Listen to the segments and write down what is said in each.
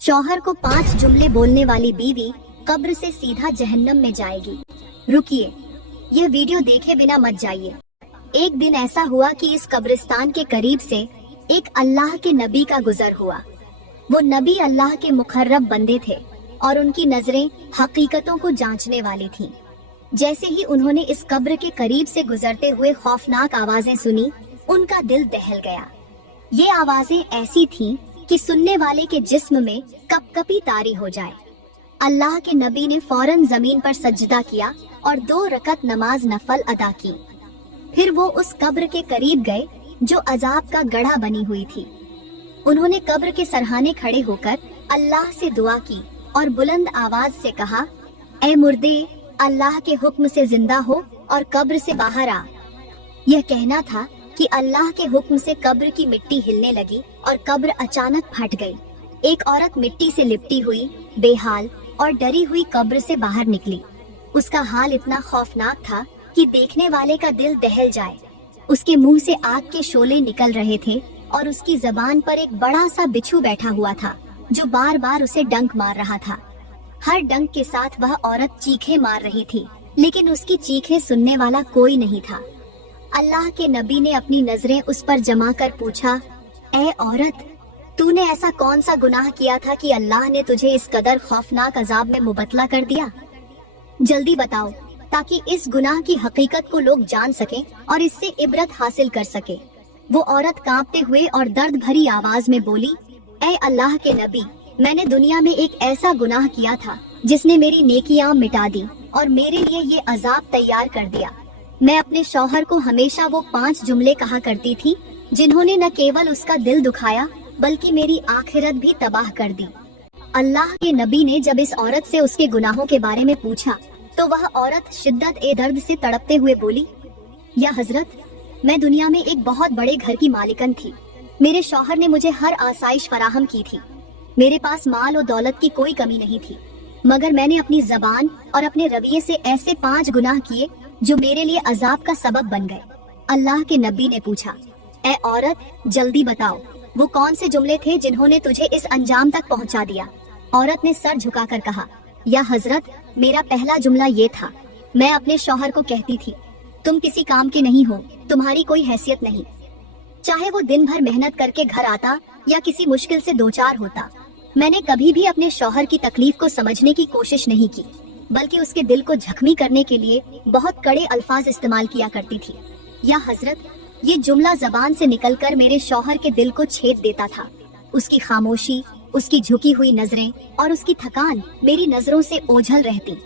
शौहर को 5 जुमले बोलने वाली बीवी कब्र से सीधा जहन्नम में जाएगी। रुकिए, यह वीडियो देखे बिना मत जाइए। एक दिन ऐसा हुआ कि इस कब्रिस्तान के करीब से एक अल्लाह के नबी का गुजर हुआ। वो नबी अल्लाह के मुकर्रब बंदे थे और उनकी नजरें हकीकतों को जांचने वाली थीं। जैसे ही उन्होंने इस कब्र के करीब से गुजरते हुए खौफनाक आवाजें सुनी, उनका दिल दहल गया। ये आवाजें ऐसी थीं कि सुनने वाले के जिस्म में कपकपी तारी हो जाए। अल्लाह के नबी ने फौरन जमीन पर सजदा किया और 2 रकत नमाज नफल अदा की। फिर वो उस कब्र के करीब गए जो अजाब का गढ़ा बनी हुई थी। उन्होंने कब्र के सरहाने खड़े होकर अल्लाह से दुआ की और बुलंद आवाज से कहा, ऐ मुर्दे, अल्लाह के हुक्म से जिंदा हो और कब्र से बाहर आ। यह कहना था कि अल्लाह के हुक्म से कब्र की मिट्टी हिलने लगी और कब्र अचानक फट गई। एक औरत मिट्टी से लिपटी हुई, बेहाल और डरी हुई कब्र से बाहर निकली। उसका हाल इतना खौफनाक था कि देखने वाले का दिल दहल जाए। उसके मुंह से आग के शोले निकल रहे थे और उसकी जबान पर एक बड़ा सा बिच्छू बैठा हुआ था जो बार बार उसे डंक मार रहा था। हर डंक के साथ वह औरत चीखें मार रही थी, लेकिन उसकी चीखें सुनने वाला कोई नहीं था। अल्लाह के नबी ने अपनी नजरें उस पर जमा कर पूछा, ऐ औरत, तूने ऐसा कौन सा गुनाह किया था कि अल्लाह ने तुझे इस कदर खौफनाक अजाब में मुबतला कर दिया? जल्दी बताओ, ताकि इस गुनाह की हकीकत को लोग जान सकें और इससे इबरत हासिल कर सके। वो औरत कांपते हुए और दर्द भरी आवाज में बोली, ऐ अल्लाह के नबी, मैंने दुनिया में एक ऐसा गुनाह किया था जिसने मेरी नेकियां मिटा दी और मेरे लिए ये अजाब तैयार कर दिया। मैं अपने शौहर को हमेशा वो 5 जुमले कहा करती थी जिन्होंने न केवल उसका दिल दुखाया बल्कि मेरी आखिरत भी तबाह कर दी। अल्लाह के नबी ने जब इस औरत से उसके गुनाहों के बारे में पूछा तो वह औरत शिद्दत ए दर्द से तड़पते हुए बोली, या हजरत, मैं दुनिया में एक बहुत बड़े घर की मालिकन थी। मेरे शौहर ने मुझे हर आसाइश फराहम की थी। मेरे पास माल और दौलत की कोई कमी नहीं थी, मगर मैंने अपनी जबान और अपने रवैये से ऐसे 5 गुनाह किए जो मेरे लिए अजाब का सबब बन गए। अल्लाह के नबी ने पूछा, ऐ औरत, जल्दी बताओ, वो कौन से जुमले थे जिन्होंने तुझे इस अंजाम तक पहुंचा दिया? औरत ने सर झुकाकर कहा, या हजरत, मेरा पहला जुमला ये था, मैं अपने शौहर को कहती थी, तुम किसी काम के नहीं हो, तुम्हारी कोई हैसियत नहीं। चाहे वो दिन भर मेहनत करके घर आता या किसी मुश्किल से 2-4 होता, मैंने कभी भी अपने शौहर की तकलीफ को समझने की कोशिश नहीं की, बल्कि उसके दिल को जख्मी करने के लिए बहुत कड़े अल्फाज इस्तेमाल किया करती थी। या हजरत, ये जुमला जबान से निकलकर मेरे शौहर के दिल को छेद देता था। उसकी खामोशी, उसकी झुकी हुई नजरें और उसकी थकान मेरी नजरों से ओझल रहती।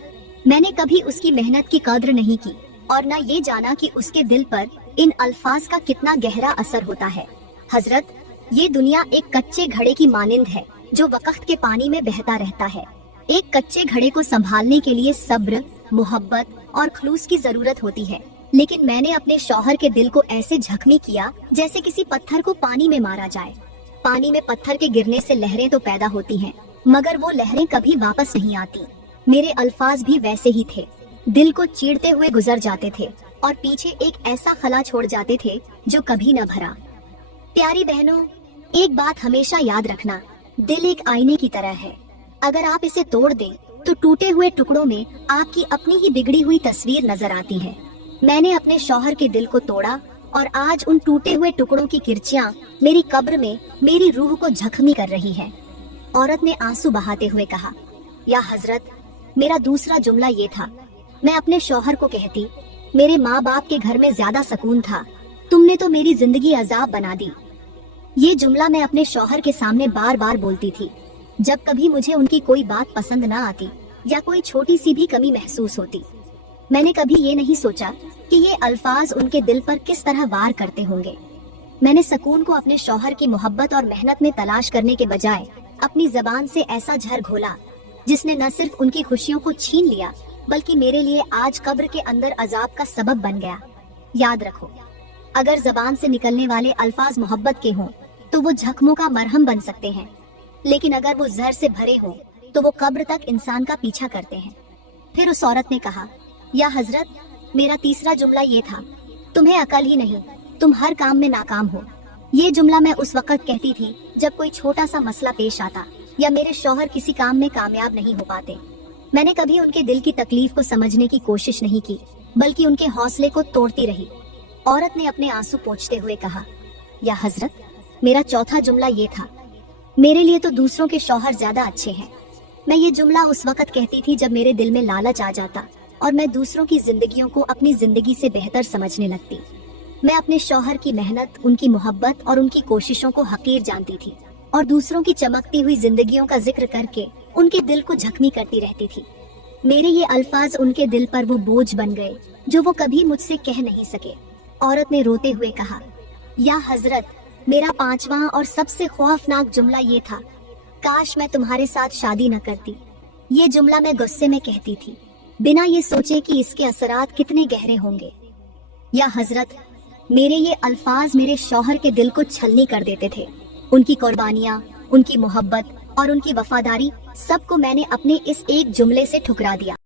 मैंने कभी उसकी मेहनत की कद्र नहीं की और न ये जाना कि उसके दिल पर इन अल्फाज का कितना गहरा असर होता है। हजरत, ये दुनिया एक कच्चे घड़े की मानिंद है जो वक्त के पानी में बहता रहता है। एक कच्चे घड़े को संभालने के लिए सब्र, मोहब्बत और खलूस की जरूरत होती है, लेकिन मैंने अपने शौहर के दिल को ऐसे जख्मी किया जैसे किसी पत्थर को पानी में मारा जाए। पानी में पत्थर के गिरने से लहरें तो पैदा होती हैं, मगर वो लहरें कभी वापस नहीं आती। मेरे अल्फाज भी वैसे ही थे, दिल को चीरते हुए गुजर जाते थे और पीछे एक ऐसा खला छोड़ जाते थे जो कभी न भरा। प्यारी बहनों, एक बात हमेशा याद रखना, दिल एक आईने की तरह है। अगर आप इसे तोड़ दें तो टूटे हुए टुकड़ों में आपकी अपनी ही बिगड़ी हुई तस्वीर नजर आती है। मैंने अपने शौहर के दिल को तोड़ा और आज उन टूटे हुए टुकड़ों की किरचियां मेरी कब्र में मेरी रूह को जख्मी कर रही हैं। औरत ने आंसू बहाते हुए कहा, या हजरत, मेरा दूसरा जुमला ये था, मैं अपने शौहर को कहती, मेरे माँ बाप के घर में ज्यादा सुकून था, तुमने तो मेरी जिंदगी अजाब बना दी। ये जुमला मैं अपने शौहर के सामने बार बार बोलती थी जब कभी मुझे उनकी कोई बात पसंद न आती या कोई छोटी सी भी कमी महसूस होती। मैंने कभी ये नहीं सोचा कि ये अल्फाज उनके दिल पर किस तरह वार करते होंगे। मैंने सुकून को अपने शौहर की मोहब्बत और मेहनत में तलाश करने के बजाय अपनी जबान से ऐसा जहर घोला जिसने न सिर्फ उनकी खुशियों को छीन लिया बल्कि मेरे लिए आज कब्र के अंदर अजाब का सबब बन गया। याद रखो, अगर जबान से निकलने वाले अल्फाज मोहब्बत के हों तो वो जख्मों का मरहम बन सकते हैं, लेकिन अगर वो जहर से भरे हों तो वो कब्र तक इंसान का पीछा करते हैं। फिर उस औरत ने कहा, या हजरत, मेरा तीसरा जुमला ये था, तुम्हें अकल ही नहीं, तुम हर काम में नाकाम हो। ये जुमला मैं उस वक्त कहती थी जब कोई छोटा सा मसला पेश आता या मेरे शौहर किसी काम में कामयाब नहीं हो पाते। मैंने कभी उनके दिल की तकलीफ को समझने की कोशिश नहीं की, बल्कि उनके हौसले को तोड़ती रही। औरत ने अपने आंसू पोंछते हुए कहा, या हजरत, मेरा चौथा जुमला ये था, मेरे लिए तो दूसरों के शौहर ज्यादा अच्छे हैं। मैं ये जुमला उस वक्त कहती थी जब मेरे दिल में लालच आ जाता और मैं दूसरों की जिंदगियों को अपनी जिंदगी से बेहतर समझने लगती। मैं अपने शौहर की मेहनत, उनकी मोहब्बत और उनकी कोशिशों को हकीर जानती थी और दूसरों की चमकती हुई जिंदगियों का जिक्र करके उनके दिल को जख्मी करती रहती थी। मेरे ये अल्फाज उनके दिल पर वो बोझ बन गए जो वो कभी मुझसे कह नहीं सके। औरत ने रोते हुए कहा, या हजरत, मेरा पांचवा और सबसे खौफनाक जुमला ये था, काश मैं तुम्हारे साथ शादी न करती। ये जुमला मैं गुस्से में कहती थी, बिना ये सोचे कि इसके असरात कितने गहरे होंगे। या हजरत, मेरे ये अल्फाज मेरे शौहर के दिल को छलनी कर देते थे। उनकी कुर्बानियाँ, उनकी मोहब्बत और उनकी वफादारी, सबको मैंने अपने इस एक जुमले से ठुकरा दिया।